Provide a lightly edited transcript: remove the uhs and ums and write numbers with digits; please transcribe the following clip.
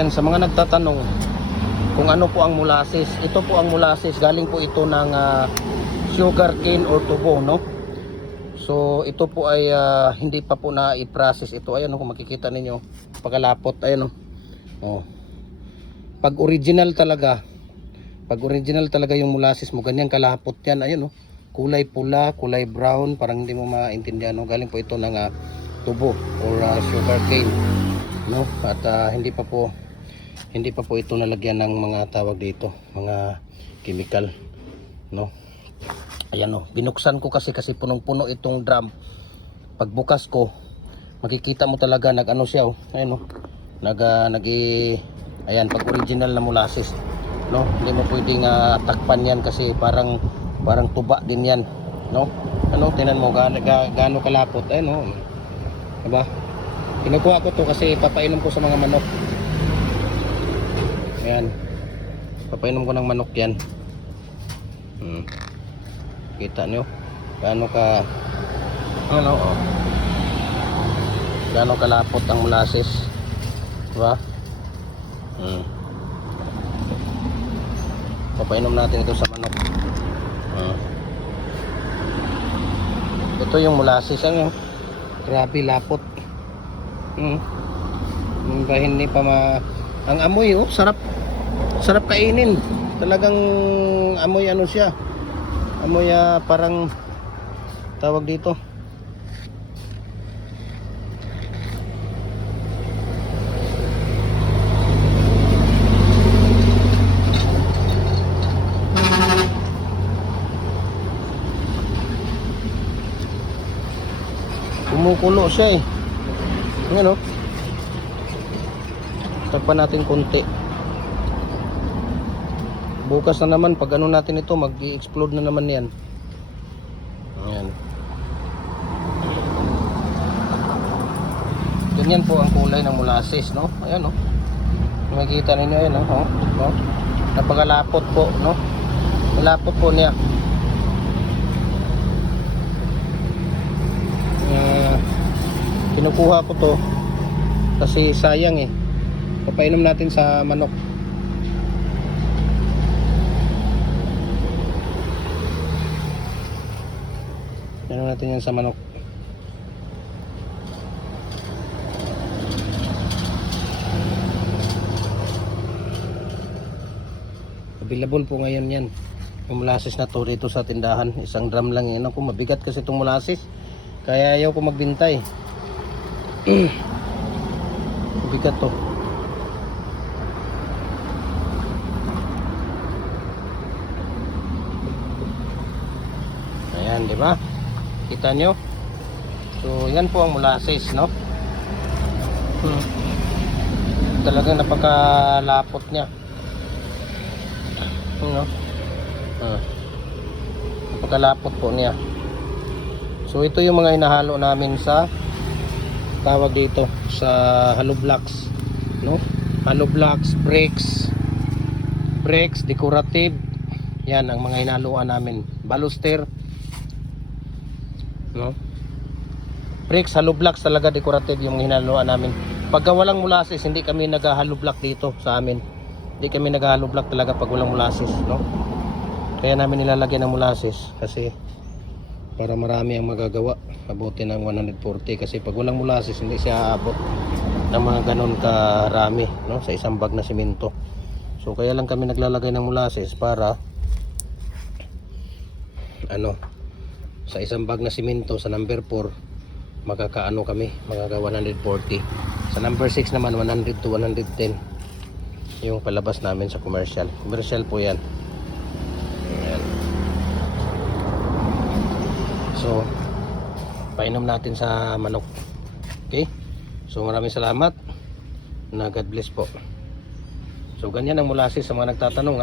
Sa mga nagtatanong kung ano po ang molasses, ito po ang molasses, galing po ito ng sugar cane or tubo, no? So ito po ay hindi pa po na i-process ito. Ayan, kung makikita ninyo, pagkalapot, ayan, oh. Pag original talaga yung molasses mo, ganyan kalapot yan, ayan, kulay pula, kulay brown, parang hindi mo maintindihan, no? Galing po ito ng tubo or sugar cane, no? At hindi pa po ito nalagyan ng mga tawag dito, mga chemical, no? Ayan, binuksan ko kasi punong-puno itong drum. Pagbukas ko, makikita mo talaga nag-ano siya, ayan, ayan, pag original na molasses, no? Hindi mo pwedeng takpan yan kasi parang tuba din yan, no? Tingnan mo gaano kalapot, ayan, diba? Kinukuha ko to kasi papainom ko sa mga manok. Ayan, papainom ko ng manok yan. Kita nyo gaano kalapot ang molasses, diba? Papainom natin ito sa manok. Ito yung molasses, grabe lapot. Hindi pa ang amoy, sarap kainin. Talagang amoy siya. Amoy parang tawag dito. Kumukulo siya eh. Ayan, takpan natin konti. Bukas na naman pag natin ito, mag-i-explode na naman yan. Ayan. Ganyan po ang kulay ng molasses, no? Ayan, makikita ninyo, ayan, no? Napakalapot po, no? Malapot po niya. Kinukuha ko to kasi sayang eh. Papainom natin sa manok. Painom natin yan sa manok. Available po ngayon yan. Yung molasses na to dito sa tindahan. Isang drum lang yan. Ako, mabigat kasi itong molasses. Kaya ayaw ko magbintay. Mabigat to. Ayan, di ba? Kita nyo? So, yan po ang molasses, no? Talagang napakalapot niya. No? Napakalapot po niya. So, ito yung mga inahalo namin sa tawag dito sa hollow blocks, no? Hollow blocks, bricks, decorative. Yan ang mga hinaluan namin. Baluster, no? Bricks, hollow blocks talaga, decorative yung hinaluan namin. Pagka walang molasses, hindi kami nag-hollow block dito sa amin. Hindi kami nag-hollow block talaga pag walang molasses, no? Kaya namin nilalagyan ng molasses kasi para marami ang magagawa. Abutin ng 140 kasi pag walang molasses hindi siya aabot ng mga ganon karami, no? Sa isang bag na simento. So kaya lang kami naglalagay ng molasses para sa isang bag na simento sa number 4 magkakaano kami, magkaka 140. Sa number 6 naman 100 to 110 yung palabas namin sa commercial po yan. Ayan. So painom natin sa manok. Okay? So maraming salamat na God bless po. So ganyan ang molasses sa mga nagtatanong,